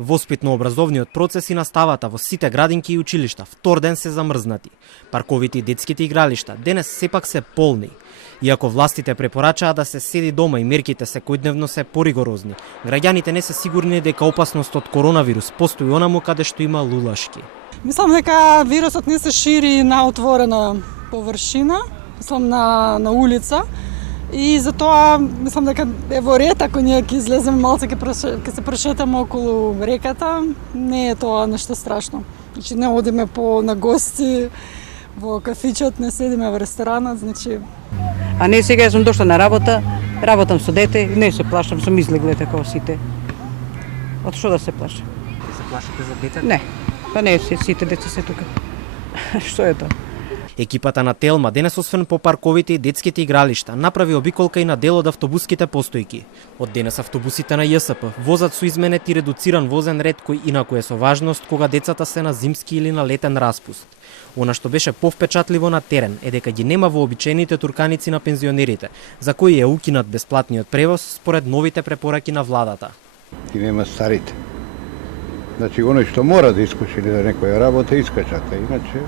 Воспитно-образовниот процес и наставата во сите градинки и училишта втор ден се замрзнати. Парковите и детските игралишта денес сепак се полни. Иако властите препорачаат да се седи дома и мерките секојдневно се поригорозни, граѓаните не се сигурни дека опасност од коронавирус постои онаму каде што има лулашки. Мислам дека вирусот не се шири на отворена површина, мислам на улица. И затоа мислам дека во ред ако ние ќе излеземе малце ќе се прошетаме околу реката, не е тоа нешто страшно. Значи не одиме на гости во кафичот, не седиме во ресторанот, значи. А не сега сум дошла на работа, работам со дете и не се плашам, сум излегла како сите. Од што да се плашам? Се плашите за детето? Не, па не сите деца се тука. Што е тоа? Екипата на Телма денес освен по парковите и детските игралишта направи обиколка и на дел од автобуските постојки. Од денес автобусите на ЈСП возат со изменет и редуциран возен ред кој инаку е со важност кога децата се на зимски или на летен распуст. Она што беше повпечатливо на терен е дека ги нема вообичаените турканици на пензионерите, за кои е укинат бесплатниот превоз според новите препораки на владата. И нема старите. Значи, оној што мора да искочи да некоја работа, искачате, иначе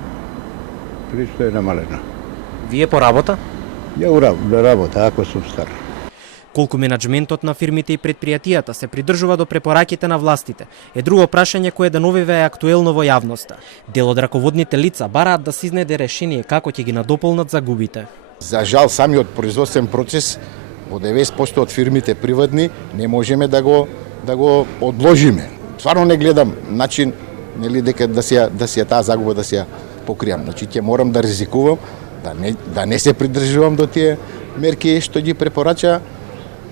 прилично е намалено. Вие по работа? Ја работа, ако сум стар. Колку менаџментот на фирмите и предпријатијата се придржува до препораките на властите е друго прашање кое деновиве е актуелно во јавноста. Дел од раководните лица бараат да се изнајде решение како ќе ги надополнат загубите. За жал, самиот производствен процес во 90% од фирмите приватни не можеме да го одложиме. Стварно не гледам начин нели дека да се таа загуба да се покријам. Значи ќе морам да ризикувам, да не се придржувам до тие мерки што ги препорача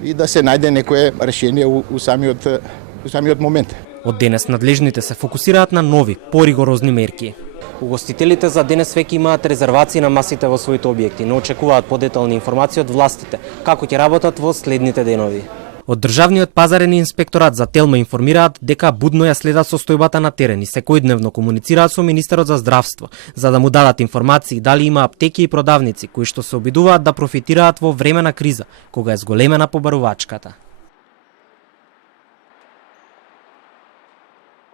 и да се најде некое решение у самиот момент. Од денес надлежните се фокусираат на нови, поригорозни мерки. Угостителите за денес веќе имаат резервации на масите во своите објекти, но очекуваат подетални информации од властите како ќе работат во следните денови. Од Државниот пазарен инспекторат за Телма информираат дека будно ја следат состојбата на терен и секојдневно комуницираат со министерот за здравство, за да му дадат информации дали има аптеки и продавници кои што се обидуваат да профитираат во време на криза, кога е зголемена побарувачката.